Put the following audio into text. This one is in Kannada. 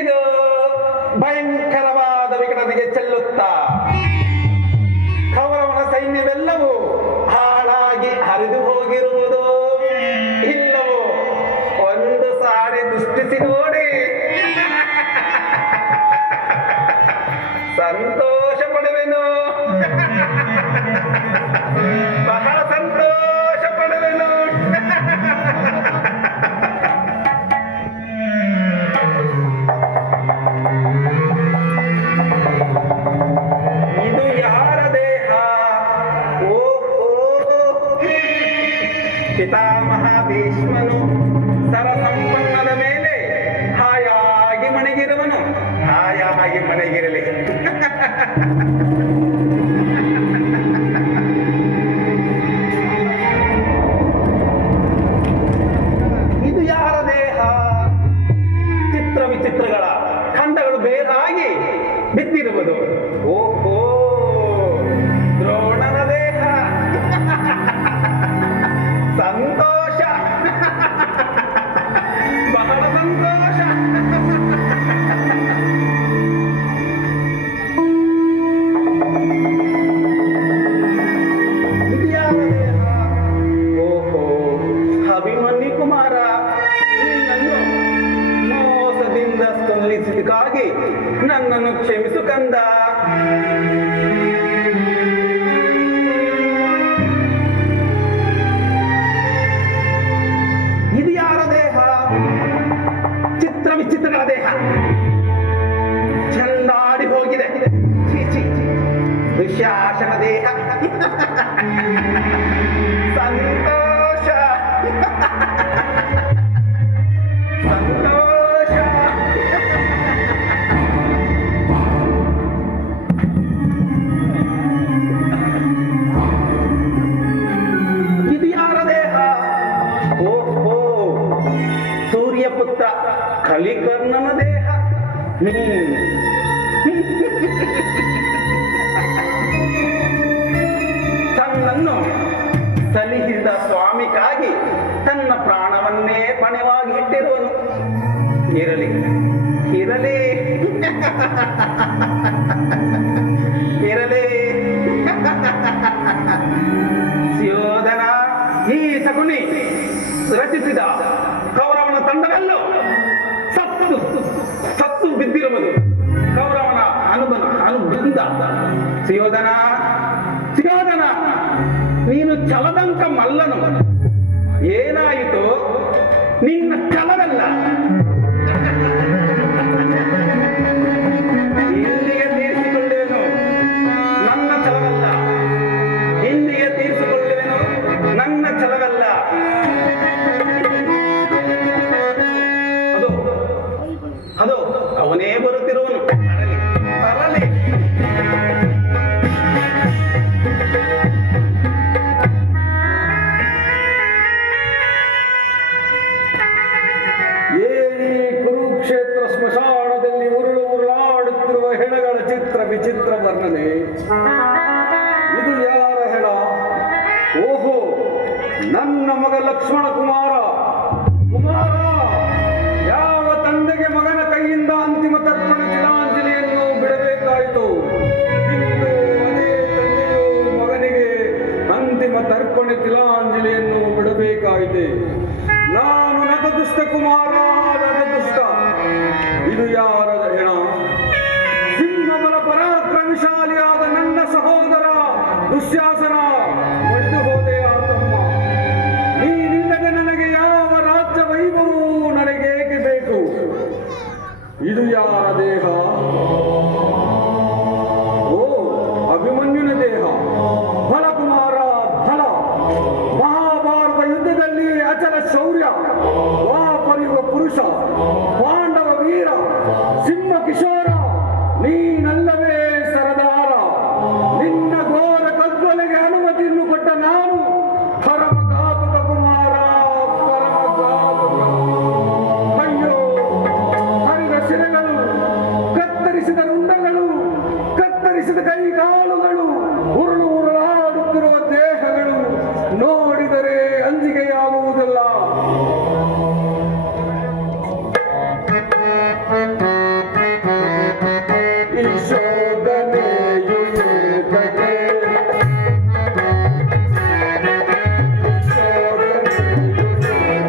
ಹಿಡಿದು ಭಯಂಕರವಾದ ವಿಕಟತೆಗೆ ಚೆಲ್ಲುತ್ತಾ ಕೌರವನ ಸೈನ್ಯವೆಲ್ಲವೂ ಹಾಳಾಗಿ ಹರಿದು ಹೋಗಿರುವುದು ಇಲ್ಲವೋ ಒಂದು ಸಾರಿ ದೃಷ್ಟಿಸಿ ನೋಡಿ ಸಂತೋಷ ಪಡುವೆನು, ಬಹಳ ಸಂತೋಷ ಪಡುವೆನು. ಇದು ಯಾರ ದೇಹ? ಓಹೋ, ಪಿತಾಮಹ ಭೀಷ್ಮನು ಸರಸಂಪನ್ನದ ಮೇಲೆ ಹಾಯಾಗಿ ಮಣಗಿರುವನು. ಹಾಯಾಗಿ ಮಣಗಿರಲಿ. ಇದು ಯಾರ ದೇಹ? ಚಿತ್ರ ವಿಚಿತ್ರಗಳ ಖಂಡಗಳು ಬೇರಾಗಿ ಬಿದ್ದಿರುವುದು. ಓಹೋ, ದ್ರೋಣನ ದೇಹ. ಸಂತೋಷ, ಬಹಳ ಸಂತೋಷ. ಓಹೋ, ಅಭಿಮನ್ಯು ಕುಮಾರ, ನಿನ್ನನ್ನು ಮೋಸದಿಂದ ಸೋಲಿಸಿದಕ್ಕಾಗಿ ನನ್ನನ್ನು ಕ್ಷಮಿಸು ಕಂದ. ಇದು ಯಾರ ದೇಹ? ಚಿತ್ರ ವಿಚಿತ್ರಗಳ ದೇಹ ಚೆಂದಾಡಿ ಹೋಗಿದೆ. ದುಶ್ಯಾಸನ ದೇಹ. ಸಂತೋಷ, ಸಂತೋಷ. ಇದು ಯಾರ ದೇಹ? ಓಹೋ, ಸೂರ್ಯಪುತ್ರ ಕಲಿಕರ್ಣನ ದೇಹ. ತನ್ನನ್ನು ಸಲಿಹಿದ ಸ್ವಾಮಿಗಾಗಿ ತನ್ನ ಪ್ರಾಣವನ್ನೇ ಪಣವಾಗಿ ಇಟ್ಟಿರುವನು. ಇರಲಿ ಇರಲಿ ಇರಲಿ. ಸುಯೋಧನ ಈ ಶಕುನಿ ರಚಿಸಿದ ಕೌರವನ ತಂಡವೆಲ್ಲೋ ಸತ್ತು ಸತ್ತು ಬಿದ್ದಿರುವುದು ಕೌರವನ ಅನುಬಂಧ. ಸುಯೋಧನ, ಸುಯೋಧನ, ನೀನು ಛಲದಂಕ ಮಲ್ಲನು. ಏನಾಯಿತು? ನಿನ್ನ ಛಲವಲ್ಲ ಇಲ್ಲಿಗೆ ತೀರಿಸಿಕೊಳ್ಳುವೆನು. ನನ್ನ ಛಲವಲ್ಲ. ಇಲ್ಲಿಗೆ ತೀರಿಸಿಕೊಳ್ಳುವೆನು. ನನ್ನ ಛಲವಲ್ಲ. ಅದು ಅವನೇ ಬರುತ್ತಿರುವನು. ಬರಲಿ. ಕುರುಕ್ಷೇತ್ರ ಸ್ಮಶಾನದಲ್ಲಿ ಉರುಳಾಡುತ್ತಿರುವ ಹೆಣಗಳ ಚಿತ್ರ ವಿಚಿತ್ರ ವರ್ಣನೆ. ಇದು ಯಾರ ಹೆಣ? ಓಹೋ, ನನ್ನ ಮಗ ಲಕ್ಷ್ಮಣ ಕುಮಾರ. ಕುಮಾರ, ಯಾವ ತಂದೆಗೆ ಮಗನ ಕೈಯಿಂದ ಅಂತಿಮ ತರ್ಪಣ ತಿಲಾಂಜಲಿಯನ್ನು ಬಿಡಬೇಕಾಯಿತು, ಇಂದು ಅದೇ ತಂದೆಯು ಮಗನಿಗೆ ಅಂತಿಮ ತರ್ಪಣ ತಿಲಾಂಜಲಿಯನ್ನು ಬಿಡಬೇಕಾಯಿತೆ. ನಾನು ನತದುಷ್ಟ ಕುಮಾರ, ನತದುಷ್ಟ. ಇದು ಯಾರ ಹೆಣ? ಸಿಂಹಬಲ ಪರಾಕ್ರಮಶಾಲಿಯಾದ ನನ್ನ ಸಹೋದರ ದುಶ್ಯಾಸನ. ಒಡೆದು ಹೋದೆಯ ತಮ್ಮ. ನೀನಿಲ್ಲದೆ ನನಗೆ ಯಾವ ರಾಜ್ಯ ವೈಭವವೂ ನನಗೇಕೆ ಬೇಕು? ಇದು ಯಾರ ದೇಹ? ಓ, ಅಭಿಮನ್ಯುನ ದೇಹ. ಬಲ ಕುಮಾರ, ಬಲ. ಮಹಾಭಾರತ ಯುದ್ಧದಲ್ಲಿ ಅಚಲ ಶೌರ್ಯ, ವಾಪರಿಯುವ ಪುರುಷ, ಪಾಂಡವ ವೀರ, ಸಿಂಹ ಕಿಶೋರ. ನೀನಲ್ಲವೇ ಸರದಾರ. ನಿನ್ನ ಘೋರ ಕಗ್ಗೊಲೆಗೆ ಅನುಮತಿಯನ್ನು ಕೊಟ್ಟ ನಾನು ಪರಮಘಾತುಕ ಕುಮಾರ, ಪರಮಘಾತುಕ. ಅಯ್ಯೋ, ಹರಿದ ಶಿರೆಗಳು, ಕತ್ತರಿಸಿದ ರುಂಡಗಳು, ಕತ್ತರಿಸಿದ ಕೈಕಾಲುಗಳು, ಉರುಳಾಡುತ್ತಿರುವ ದೇಹಗಳು ನೋಡಿದರೆ ಅಂಜಿಕೆಯಾಗುವುದಿಲ್ಲ. ಈಶ್ವರ